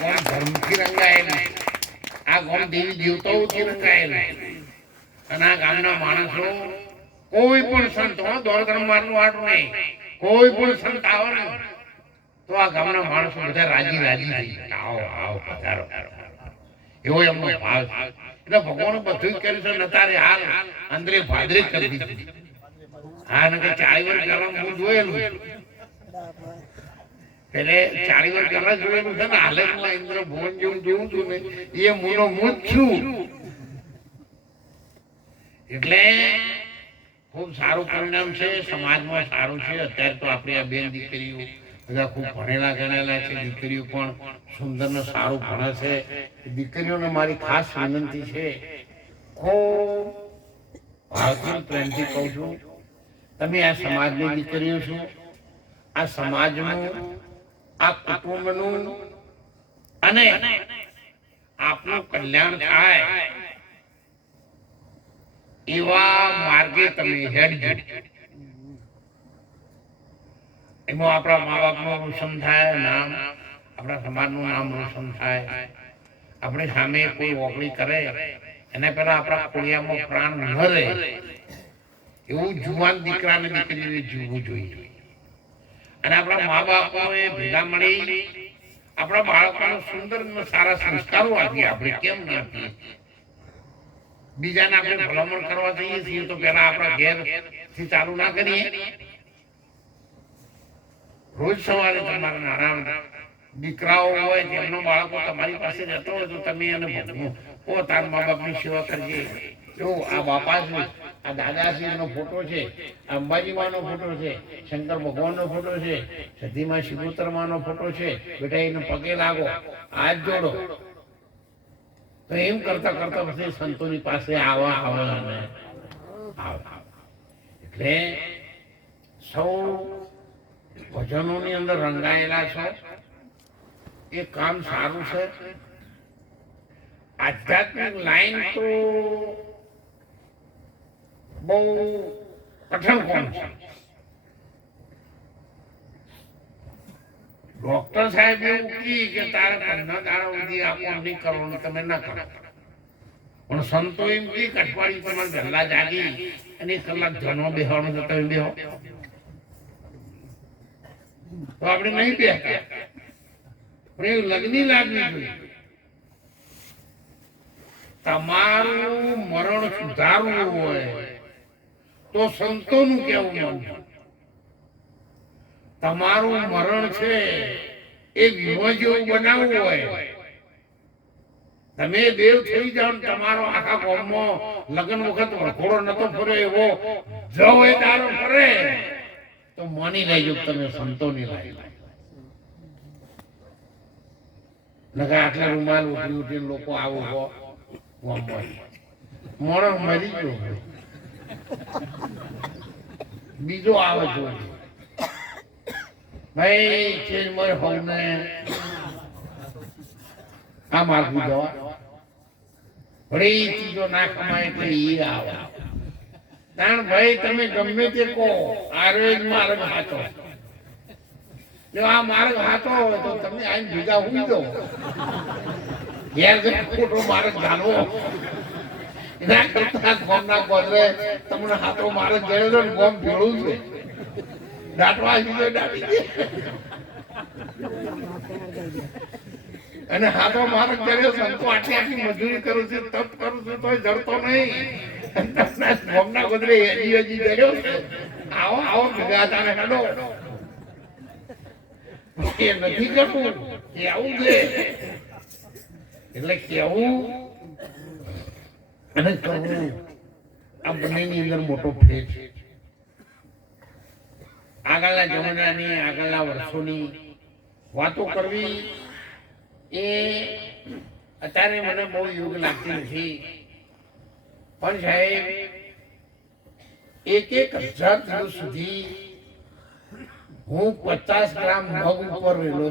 ગામ ધર્મથી રંગાયેલા. આ ગામ દેવી દેવતાઓથી રંગાયેલું. અને આ ગામના માણસો કોઈ પણ સંત હો દોડધર્મ મારનું વાટું નહીં, કોઈ પણ સંત આવે તો આ ગામના માણસો બધા રાજી રાજી થઈ આવો આવો, પધારો. એવો એમનો ભાવ. એટલે ભગવાન બધું કર્યું છે, નતારે હાલ અંદરે ભાદરે કરી દીધી. હા, નકર ચાર વર્ષ પહેલા હું જોયેલું એટલે ચાળી વાર પહેલા જોયેલું છે ને, હાલે ઇન્દ્ર ભુવન જેવું જોયું છું ને, એ મુનો હું છું. એટલે ખૂબ સારું પરિણામ છે, સમાજમાં સારું છે. અત્યારે તો આપણી આ બેન દીકરીઓ બધા ખૂબ ભણેલા ગણેલા છે, દીકરીઓ પણ સુંદર ને સારું ભણે છે. દીકરીઓને મારી ખાસ વિનંતી છે, ખૂબ ભારતીય પ્રેમથી કહું છું, તમે આ સમાજની દીકરીઓ છો. આ સમાજનું આ કુટુંબનું અને આપનું કલ્યાણ થાય એવા માર્ગે તમે હેડજો. એમાં આપણા મા બાપનું રોશન થાય, નામ, આપણા સમાજનું નામ રોશન થાય. આપણી સામે કોઈ ઓગળી કરે, એને પહેલા આપણા કોળિયામાં પ્રાણ ન રહે. એવું જુવાન દીકરાને, દીકરીને જીવવું જોઈએ. અને આપણા મા બાપોએ ભેગા મળી આપણા બાળકોને સુંદર સારા સંસ્કારો આપીએ આપણે કેમ ના આપીએ? બીજાને આપણે ભલામણ કરવા જઈએ છીએ તો પેલા આપણા ઘેરથી ચાલુ ના કરીએ. રોજ સવારે તમારા નાના દીકરાઓ હોય જેમનો બાળકો તમારી પાસે રહેતો હોય તો તમે એને ભગવો. ઓ, તાર મા બાપની સેવા કરજે. જો, આ બાપા છે. આ દાદાશ્રીનો ફોટો છે અંબાજીમાનો ફોટો છે, શંકર ભગવાનનો ફોટો છે, સધીમાં શિવોત્તરમાનો ફોટો છે. બેટા, એને પગે લાગો, હાથ જોડો. તો એમ કરતા કરતા પછી સંતોની પાસે આવા આવા અને આવા. એટલે સૌ ભજનોની અંદર રંગાયેલા છો. એ કામ સારું છે. આધ્યાત્મિક લાઈન તો બહુ કઠણ કોણ છે? ડોક્ટર સાહેબ એવું કી કે તારે પંદર દાડા સુધી આ નહીં કરવાનું, તમે ના કરો. પણ સંતો એમ કી કે તમારે વહેલા જાગી અને એક કલાક જનો બેહવાનું તો તમે બેહો. તો આપણે નહીં બેહતા. પણ એ લગ્ની લાગવી જોઈએ તમારું મરણ સુધારવું હોય. તો સંતોનું કેવું માનવું તમારું મરણ છે, એ વિમો જેવું બનાવવું હોય. તમે દેવ થઈ જાઓ ને તમારો આખા ગામમાં લગ્ન વખત વખોડો નતો ફરે એવો, જવ એ દારો ફરે, તો માની લેજો તમે સંતોની લાઈ નકા આટલા રૂમાલ ઉઠી ઉઠીને લોકો આવો હો મરણ મરી ગયો. બીજો આવે છે. ભાઈ ચેન્જ મર હોને આ માર્ગું જવા. વળી ચીજો ના કમાય તો ઈ આવે. કારણ ભાઈ, તમે ગમે તે કહો આરોગ્ય માર્ગ હાચો. જો આ માર્ગ હાચો હોય તો તમે આઈને ભેગા હુઈ જાઓ. ઘેર ખોટો માર્ગ જાણવો ગયેલો અને હાથો માર્ગ કર્યો સંતો આટલી આટલી મજૂરી કરું છું, તપ કરું છું, તોય જડતો નહીં. ગોમના ગોદરે હજી હજી જડ્યો આવો આવો, ભેગા તાને હેડો. એ નથી કરવું આવું છે? એટલે કેવું અને કરવું આ બંનેની અંદર મોટો ફેર છે. આગળના જમાનાની, આગળના વર્ષોની વાતો કરવી એ અત્યારે મને બહુ યોગ લાગતી નથી. પણ સાહેબ, એક એક હજાર દિવસ સુધી હું પચાસ ગ્રામ મગ ઉપર રહેલો